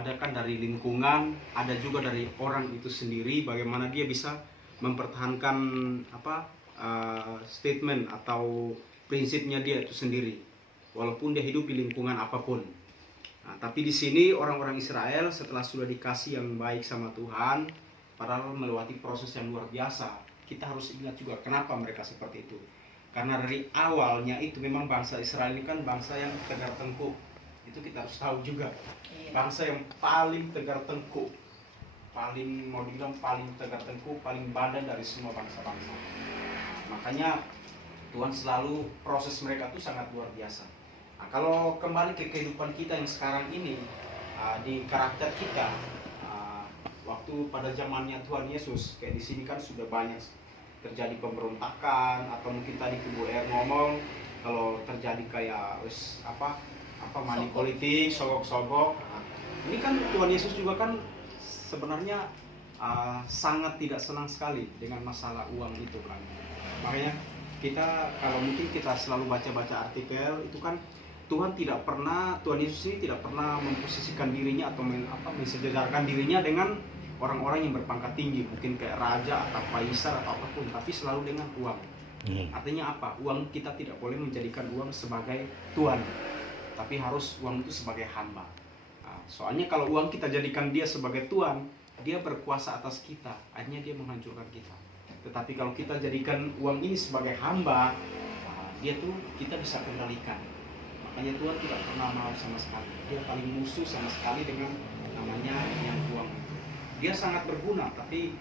ada kan dari lingkungan, ada juga dari orang itu sendiri, bagaimana dia bisa mempertahankan statement atau prinsipnya dia itu sendiri, walaupun dia hidup di lingkungan apapun. Nah, tapi di sini orang-orang Israel setelah sudah dikasih yang baik sama Tuhan, padahal melewati proses yang luar biasa. Kita harus ingat juga kenapa mereka seperti itu. Karena dari awalnya itu memang bangsa Israel ini kan bangsa yang tegar tengkuk. Itu kita harus tahu juga. Bangsa yang paling tegar tengkuk, paling mau dibilang paling tegar tengkuk, paling badan dari semua bangsa-bangsa. Makanya Tuhan selalu proses mereka itu sangat luar biasa. Nah, kalau kembali ke kehidupan kita yang sekarang ini, di karakter kita, waktu pada zamannya Tuhan Yesus, kayak di sini kan sudah banyak terjadi pemberontakan, atau mungkin tadi Kubu R ngomong kalau terjadi kayak money politik, sogok-sogok. Nah, ini kan Tuhan Yesus juga kan sebenarnya sangat tidak senang sekali dengan masalah uang itu kan. Makanya kita kalau mungkin kita selalu baca-baca artikel itu kan Tuhan Yesus ini tidak pernah memposisikan dirinya atau mensejajarkan dirinya dengan orang-orang yang berpangkat tinggi, mungkin kayak raja atau kaisar atau apapun, tapi selalu dengan uang. Artinya apa? Uang kita tidak boleh menjadikan uang sebagai Tuhan, tapi harus uang itu sebagai hamba. Nah, soalnya kalau uang kita jadikan dia sebagai Tuhan, dia berkuasa atas kita, akhirnya dia menghancurkan kita. Tetapi kalau kita jadikan uang ini sebagai hamba, dia tuh kita bisa kendalikan. Makanya Tuhan tidak pernah mau sama sekali. Dia paling musuh sama sekali dengan namanya yang uang itu. Dia sangat berguna, tapi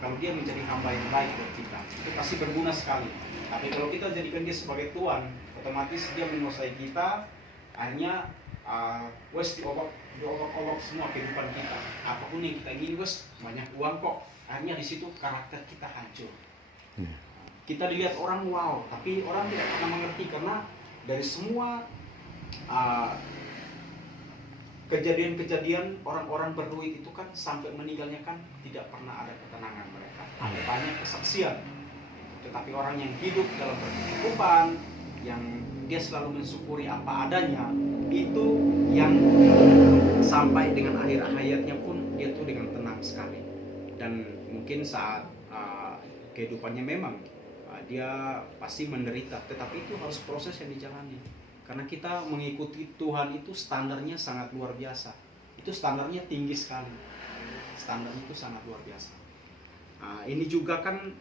kalau dia menjadi hamba yang baik buat kita, itu pasti berguna sekali. Tapi kalau kita jadikan dia sebagai Tuhan, otomatis dia menguasai kita. Akhirnya diobok-obok semua kehidupan kita. Apapun yang kita ingin, banyak uang kok. Akhirnya di situ karakter kita hancur. Kita dilihat orang wow, tapi orang tidak pernah mengerti karena dari semua kejadian-kejadian orang-orang berduit itu kan sampai meninggalnya kan tidak pernah ada ketenangan mereka. Ada banyak kesaksian. Tetapi orang yang hidup dalam berkecukupan, yang dia selalu mensyukuri apa adanya, itu yang sampai dengan akhir hayatnya pun dia tuh dengan tenang sekali. Dan mungkin saat kehidupannya memang dia pasti menderita, tetapi itu harus proses yang dijalani. Karena kita mengikuti Tuhan itu standarnya sangat luar biasa. Itu standarnya tinggi sekali. Standarnya itu sangat luar biasa. Ini juga kan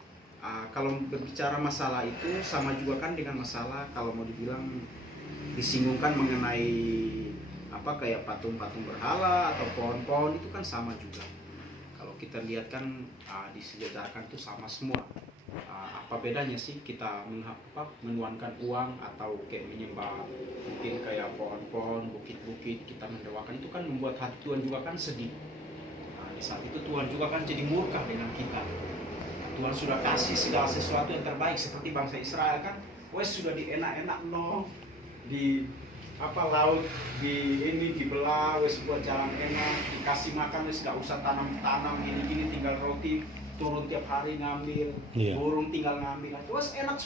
kalau berbicara masalah itu sama juga kan dengan masalah kalau mau dibilang disinggungkan mengenai kayak patung-patung berhala atau pohon-pohon, itu kan sama juga. Kalau kita lihat kan disejajarkan itu sama semua. Apa bedanya sih kita menuankan uang atau kayak menyembah mungkin kayak pohon-pohon, bukit-bukit, kita mendoakan, itu kan membuat hati Tuhan juga kan sedih. Di saat itu Tuhan juga kan jadi murka dengan kita. Tuhan sudah kasih segala sesuatu yang terbaik, seperti bangsa Israel kan, sudah dienak-enak loh, di laut dibelah, buat jalan enak, dikasih makan, gak usah tanam gini tinggal roti turun tiap hari ngambil, burung tinggal ngambil, enak.